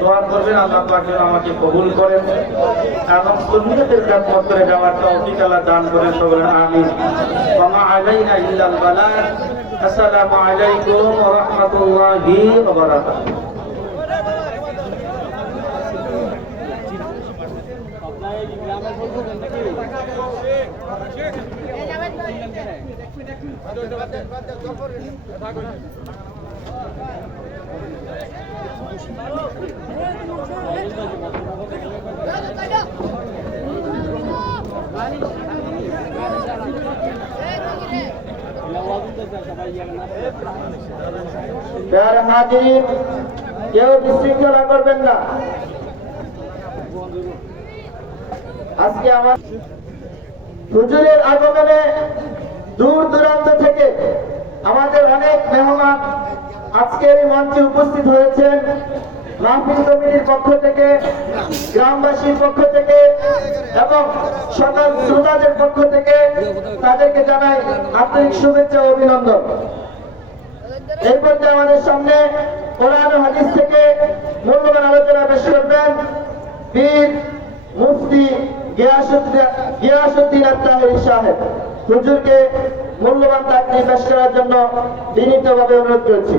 দোয়া করবেন, আল্লাহ পাক আমাকে কবুল করেন। এবং সুন্নিয়তের খেদমত করে যাওয়ার তৌফিক আল্লাহ দান করেন বলেন আমিন। ওয়া আলাইনা ইল্লাল বালাগ আসসালামু আলাইকুম ওয়া রাহমাতুল্লাহি কেউ বিশৃঙ্খলা করবেন না। আজকে আমার হুজুরের আগমনে দূর দূরান্ত থেকে আমাদের অনেক মেহমান আজকের এই মঞ্চে উপস্থিত হয়েছেন মাহফিল কমিটির পক্ষ থেকে, গ্রামবাসীর পক্ষ থেকে এবং সকল শ্রোতাদের পক্ষ থেকে তাদেরকে জানাই আন্তরিক শুভেচ্ছা অভিনন্দন। এই পর্যায়ে আমাদের সামনে কোরআন হাদিস থেকে মূল্যবান আলোচনা পেশ করবেন বীর মুফতি গিয়াসুদ্দিন আত্মাহেরি সাহেব। হুজুরকে মূল্যবান চাকরি পেশ করার জন্য বিনীতভাবে অনুরোধ করছি।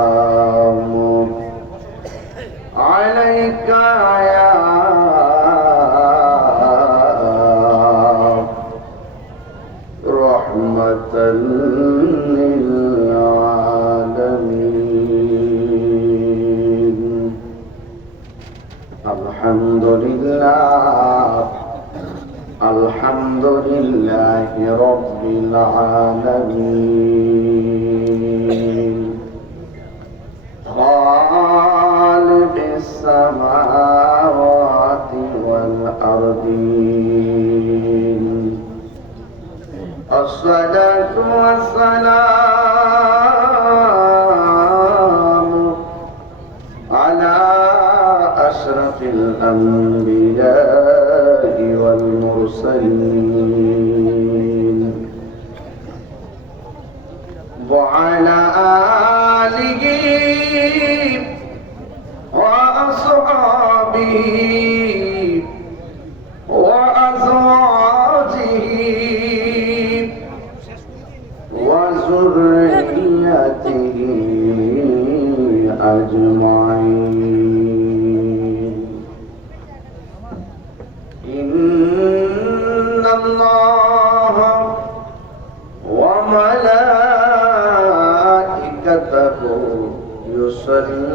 أشرف الأنبياء والمرسلين. وعلى آله وأصحابه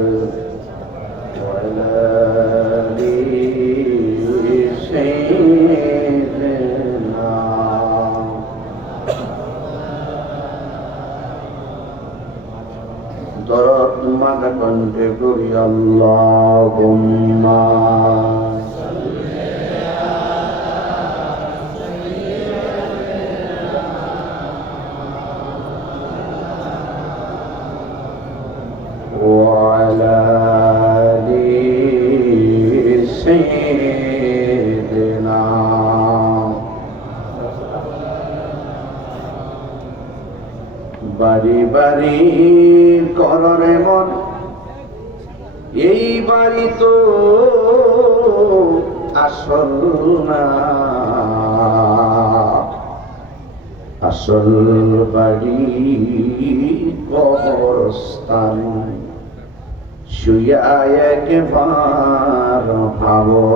محمد وعلى آله سيدنا বাড়ি কররে মন। এই বাড়ি তো আসল না। আসল বাড়ি কবরস্থান শুয়া একবার ভাবনা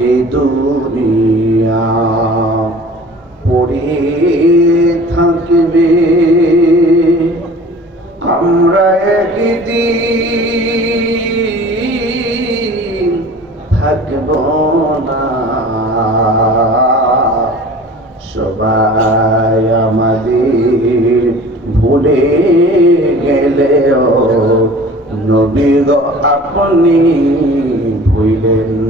এই দুনিয়া। পড়ে থাকবে। আমরা একদিন থাকব না। সবাই আমাদের ভুলে গেলেও নবী গো আপনি ভুলেন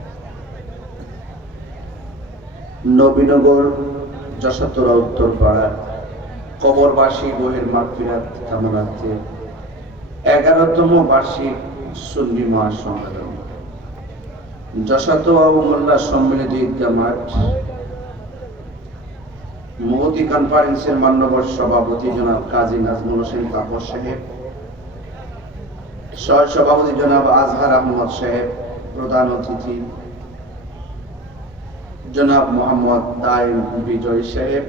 নবীনগর যশোতরা উত্তরপাড়া কবরবাসী বইয়ের মাগফিরাত কামনার্থে এগারোতম বার্ষিক সুন্নি মহাসম্মেলন যশোতরা ও মোল্লা সম্মিলিত ঈদগাহ মাঠ, মোহতি কনফারেন্সের মান্যবর সভাপতি জনাব কাজী নাজমুল হোসেন তাপস সাহেব সহ সভাপতি জনাব আজহার আহমদ সাহেব প্রধান অতিথি জনাব মোহাম্মদ তাইম বিজয় সাহেব,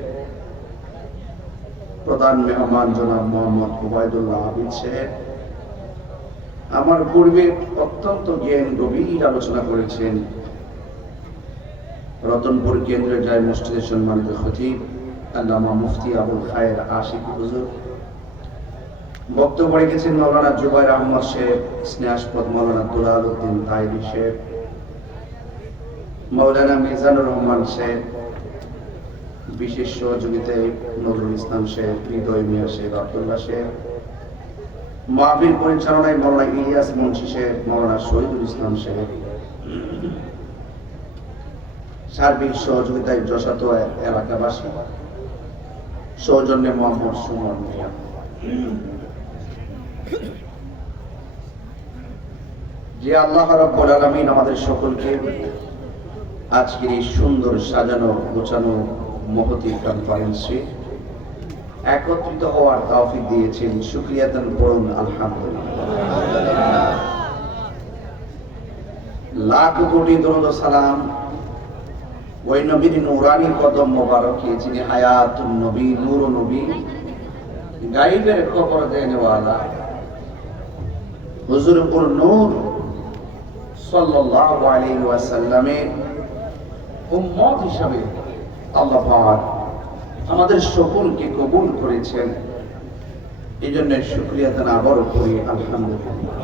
প্রধান মেহমান জনাব মোহাম্মদ ওবায়দুল্লাহ আবিদ সাহেব। আমার পূর্বে অত্যন্ত জ্ঞান গভীর আলোচনা করেছেন রতনপুর কেন্দ্রের জয় মসজিদের সম্মানিত খতিব আল্লামা মুফতি আবুল খায়ের আশিক হুজুর। বক্তব্য রেখেছেন মৌলানা জুবাইর আহমদ শেখ স্নেহাসপদ মৌলানা দুলাল উদ্দিন তাইরি শেখ মৌলানা মিজানুর রহমান শেখ বিশেষ সহযোগিতায় নজরুল ইসলাম শেখ হৃদয় মিয়া শেখ আবদুল্লাহ শেখ মাহফিল পরিচালনায় মৌলানা ইলিয়াস মুন্সি শেখ মৌলানা শহীদুল ইসলাম শেখ সার্বিক সহযোগিতায় যশাত এলাকাবাসী, সৌজন্যে মোহাম্মদ সুমন মিয়া। যে আল্লাহ রাব্বুল আলামিন আমাদের সকলকে আজকের এই সুন্দর সাজানো, গোছানো মহতি কনফারেন্সে একত্রিত হওয়ার তৌফিক দিয়েছেন। শুকরিয়া দান করুন, আলহামদুলিল্লাহ। লাখ কোটি সালাম ওই নবীর নুরানি কদম মোবারকে, যিনি হায়াতুন নবী, নূর নবী, গাইবের খবর দেনেওয়ালা হুজুরপুর নূর সাল্লাল্লাহু আলাইহি ওয়াসাল্লামের উম্মত হিসাবে আল্লাহ আমাদের সকলকে কবুল করেছেন। এই জন্য শুক্রিয়া তার আবারও করি, আলহামদুলিল্লাহ।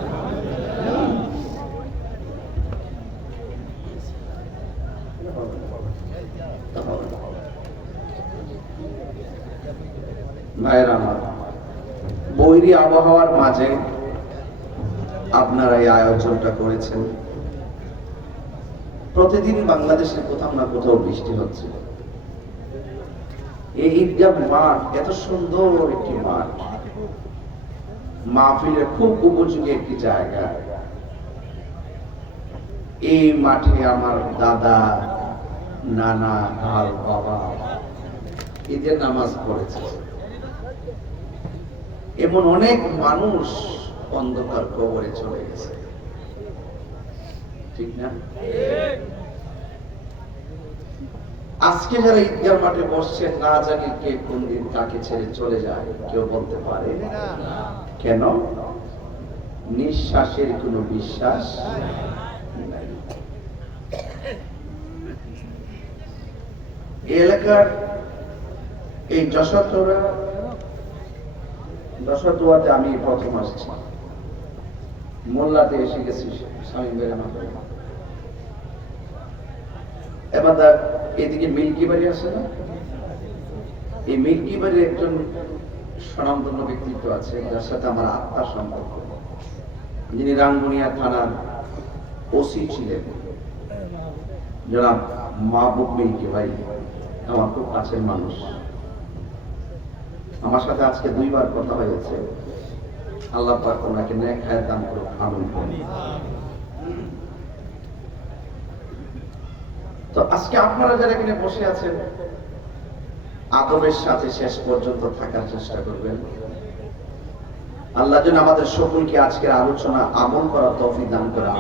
বৈরী আবহাওয়ার মাঝে আপনারা এই আয়োজনটা করেছেন। প্রতিদিন বাংলাদেশে কোথাও না কোথাও বৃষ্টি হচ্ছে। এই ঈদগাহ মাঠ, এত সুন্দর একটি মাঠ। মাহফিলের খুব উপযোগী একটি জায়গা। এই মাঠে আমার দাদা, নানা আর বাবা ঈদের নামাজ পড়েছে। এমন অনেক মানুষ অন্ধকার কবরে চলে গেছে। না? আজকে যারা ঈদগাহ মাঠে বসছে না জানি কে কোন দিন ছেড়ে চলে যায়, কেউ বলতে পারে? কেন? নিঃশ্বাসের কোনো বিশ্বাস এলাকার এই যশোরা যশোরদুয়াতে আমি প্রথম আসছি। মোল্লাতে এসে গেছি স্বামী বেড়ানো এবার দেখ, এদিকে মিল্কি বাড়ি আছে না? এই মিল্কি বাড়ির একজন স্বনামধন্য ব্যক্তিত্ব আছে যার সাথে আমার আত্মার সম্পর্ক। যিনি রাঙ্গুনিয়া থানার ওসি ছিলেন। জনাব মাহবুব মিল্কি ভাই আমার খুব কাছের মানুষ। আমার সাথে আজকে দুইবার কথা হয়েছে। আল্লাহ পাক ওনাকে ন্যাক হায়াত দান করুক, আমিন তো আজকে আপনারা যারা এখানে বসে আছেন আদমের সাথে শেষ পর্যন্ত থাকার চেষ্টা করবেন আল্লাহ যেন আমাদের সকলকে আজকের আলোচনা আমল করার তৌফিক দান করে।